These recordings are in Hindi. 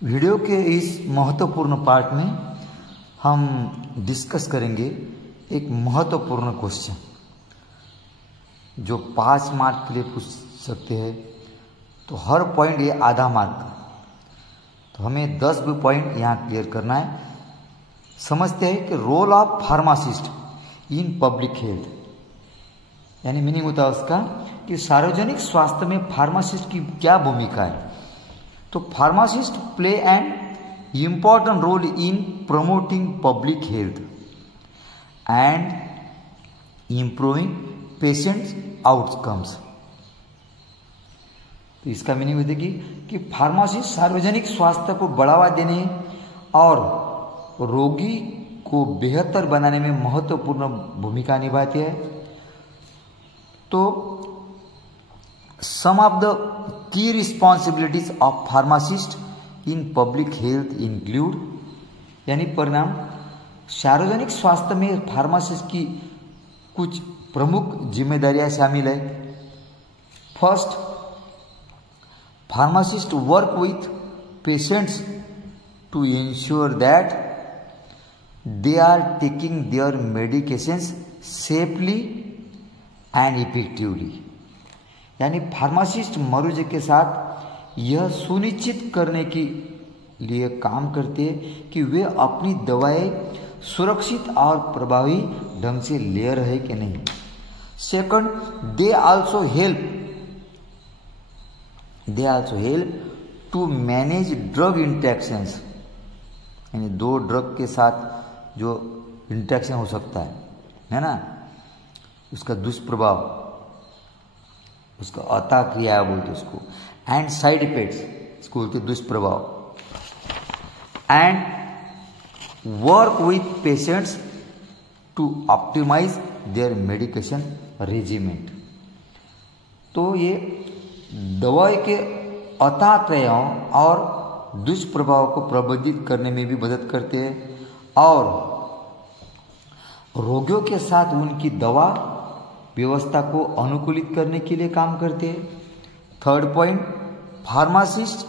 वीडियो के इस महत्वपूर्ण पार्ट में हम डिस्कस करेंगे एक महत्वपूर्ण क्वेश्चन जो 5 मार्क के लिए पूछ सकते हैं। तो हर पॉइंट ये आधा मार्क का, तो हमें 10 भी पॉइंट यहाँ क्लियर करना है। समझते हैं कि role of pharmacist in public health, यानी मीनिंग होता है उसका कि सार्वजनिक स्वास्थ्य में फार्मासिस्ट की क्या भूमिका है। तो pharmacist play an important role in promoting public health and improving patients outcomes. तो इसका मीनिंग होता है कि फार्मासिस्ट सार्वजनिक स्वास्थ्य को बढ़ावा देने और रोगी को बेहतर बनाने में महत्वपूर्ण भूमिका निभाती है। तो some of the key responsibilities of pharmacist in public health include, यानी परिणाम सार्वजनिक स्वास्थ्य में फार्मासिस्ट की कुछ प्रमुख जिम्मेदारियां शामिल है। First, pharmacist work with patients to ensure that they are taking their medications safely and effectively, यानी फार्मासिस्ट मरीज के साथ यह सुनिश्चित करने के लिए काम करते हैं कि वे अपनी दवाएं सुरक्षित और प्रभावी ढंग से ले रहे कि नहीं। Second, they also help to manage drug interactions, यानी दो ड्रग के साथ जो इंटरेक्शन हो सकता है ना, उसका दुष्प्रभाव, उसका अता क्रिया बोलते उसको, एंड साइड इफेक्ट्स इसको बोलते दुष्प्रभाव, and work with patients to optimise their medication regiment. तो ये दवाई के अता क्रियाओं और दुष्प्रभाव को प्रबंधित करने में भी मदद करते हैं और रोगियों के साथ उनकी दवा व्यवस्था को अनुकूलित करने के लिए काम करते हैं। Third point, pharmacist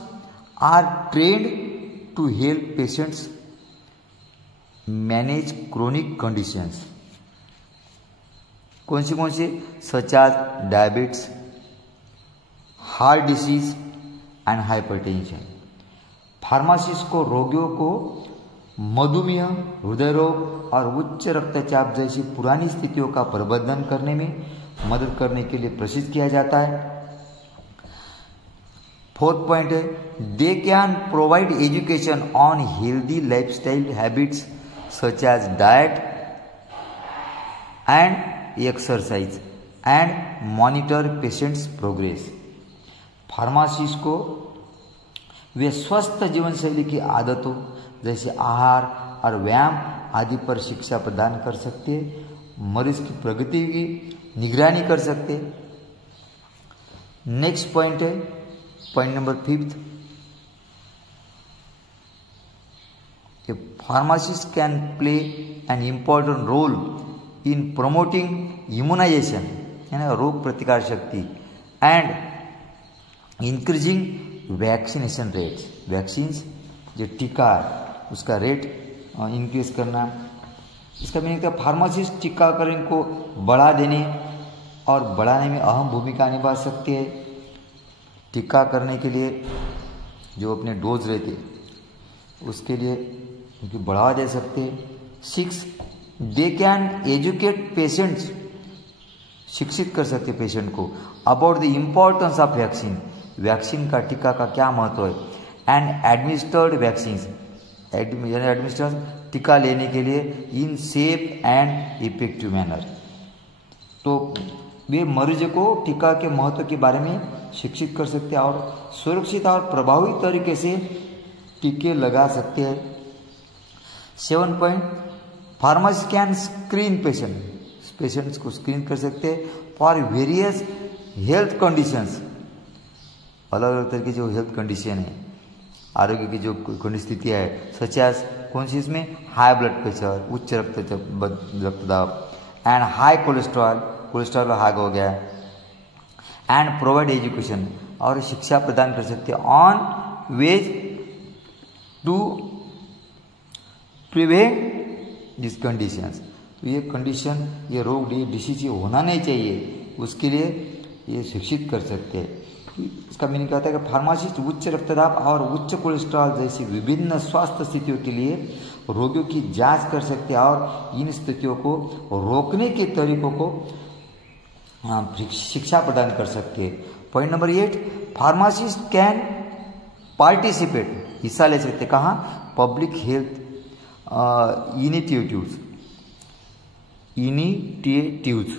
are trained to help patients manage chronic conditions. कौन से such as diabetes, heart disease and hypertension. Pharmacist को रोगियों को मधुमेह, हृदय रोग और उच्च रक्तचाप जैसी पुरानी स्थितियों का प्रबंधन करने में मदद करने के लिए प्रशिक्षित किया जाता है। फोर्थ पॉइंट है, they can provide education on healthy lifestyle habits such as diet and exercise and monitor patients progress. Pharmacist को वे स्वस्थ जीवन शैली की आदतों जैसे आहार और व्यायाम आदि पर शिक्षा प्रदान कर सकते हैं, मरीज की प्रगति की निगरानी कर सकते हैं। नेक्स्ट पॉइंट है point number 5, pharmacist can play an important role in promoting immunisation, यानी रोग प्रतिकार शक्ति, and increasing vaccination rates, vaccine जो टीका उसका रेट इंक्रीज करना। इसका मीनिंग है फार्मासिस्ट टीकाकरण को बढ़ा देने और बढ़ाने में अहम भूमिका निभा सकते हैं। टीका करने के लिए जो अपने डोज रहते उसके लिए उनकी बढ़ावा दे सकते हैं। 6, दे कैन एजुकेट पेशेंट्स, शिक्षित कर सकते पेशेंट को about the importance of vaccine, vaccine का टीका का क्या महत्व है, एंड एडमिनिस्टर्ड वैक्सीन, एडमिनिस्टर टीका लेने के लिए in safe and effective manner. तो वे मरीज को टीका के महत्व के बारे में शिक्षित कर सकते हैं और सुरक्षित और प्रभावी तरीके से टीके लगा सकते हैं। 7 point, pharmacist can screen patients को स्क्रीन कर सकते हैं फॉर वेरियस हेल्थ कंडीशंस, अलग अलग तरह की जो हेल्थ कंडीशन है, आरोग्य की जो कोई स्थितियाँ है, सच एज कौन सी इसमें हाई ब्लड प्रेशर, उच्च रक्तदाब एंड हाई कोलेस्ट्रॉल हाई हो गया, एंड प्रोवाइड एजुकेशन, और शिक्षा प्रदान कर सकते हैं on ways to prevent this conditions. तो ये कंडीशन, ये रोग, ये डिसीज ये होना नहीं चाहिए, उसके लिए ये शिक्षित कर सकते हैं। इसका मीनिंग कहता है कि फार्मासिस्ट उच्च रक्तदाब और उच्च कोलेस्ट्रॉल जैसी विभिन्न स्वास्थ्य स्थितियों के लिए रोगियों की जांच कर सकते हैं और इन स्थितियों को रोकने के तरीकों को शिक्षा प्रदान कर सकते हैं। Point number 8, pharmacist can participate, हिस्सा ले सकते। कहाँ? Public health initiatives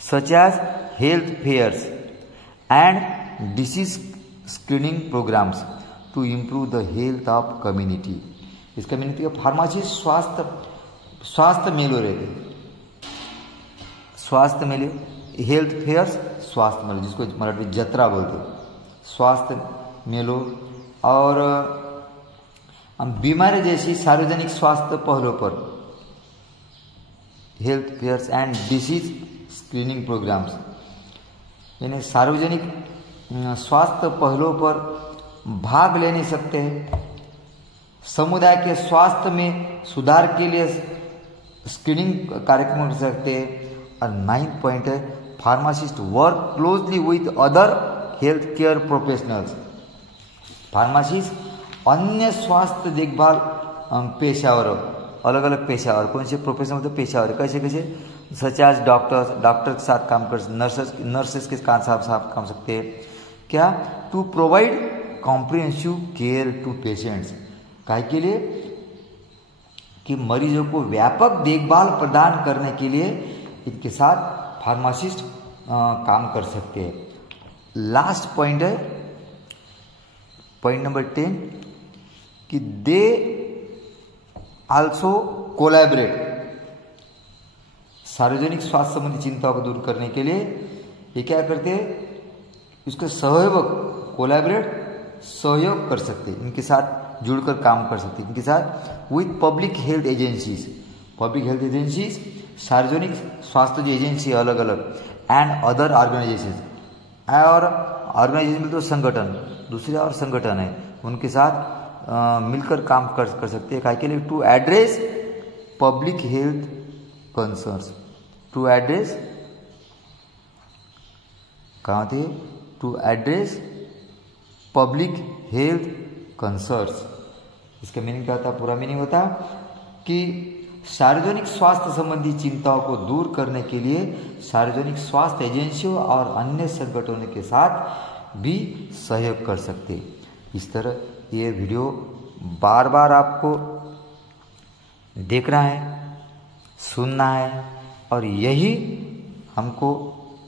such as health fairs and disease screening programs to improve the health of community। इसका मीनिंग है फार्मासिस्ट स्वास्थ्य मेलों रहते, स्वास्थ्य मेले, हेल्थ फेयर्स स्वास्थ्य मेलों, जिसको मराठी में जत्रा बोलते, स्वास्थ्य मेलों और बीमारी जैसी सार्वजनिक स्वास्थ्य पहलों पर health fairs and disease screening programmes, यानी सार्वजनिक स्वास्थ्य पहलों पर भाग ले नहीं सकते हैं। समुदाय के स्वास्थ्य में सुधार के लिए स्क्रीनिंग कार्यक्रम कर सकते हैं। और 9th पॉइंट है, pharmacist work closely with other health care professionals. Pharmacist अन्य स्वास्थ्य देखभाल पेशावर, अलग अलग पेशावर, कौन से प्रोफेशनल मतलब पेशावर, कैसे कैसे, सच एज डॉक्टर के साथ काम कर, नर्सेस के साथ काम सकते हैं। क्या? To provide comprehensive care to patients, काहे के लिए कि मरीजों को व्यापक देखभाल प्रदान करने के लिए इनके साथ फार्मासिस्ट काम कर सकते हैं। लास्ट पॉइंट है पॉइंट नंबर 10 कि दे आल्सो कोलैबोरेट, सार्वजनिक स्वास्थ्य संबंधी चिंताओं को दूर करने के लिए ये क्या करते हैं, उसके सहयोग कर सकते हैं, इनके साथ जुड़कर काम कर सकते हैं, इनके साथ विथ पब्लिक हेल्थ एजेंसीज, सार्वजनिक स्वास्थ्य जो एजेंसी अलग अलग, एंड अदर ऑर्गेनाइजेशन, और ऑर्गेनाइजेशन में तो संगठन, दूसरे और संगठन है, उनके साथ मिलकर काम कर सकते हैं। के लिए to address public health concerns, to address कहाँ थे, to address public health concerns. इसका मीनिंग क्या होता है? पूरा मीनिंग होता कि सार्वजनिक स्वास्थ्य संबंधी चिंताओं को दूर करने के लिए सार्वजनिक स्वास्थ्य एजेंसियों और अन्य संगठनों के साथ भी सहयोग कर सकते। इस तरह ये वीडियो बार बार आपको देखना है, सुनना है, और यही हमको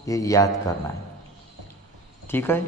ये याद करना है। ठीक है।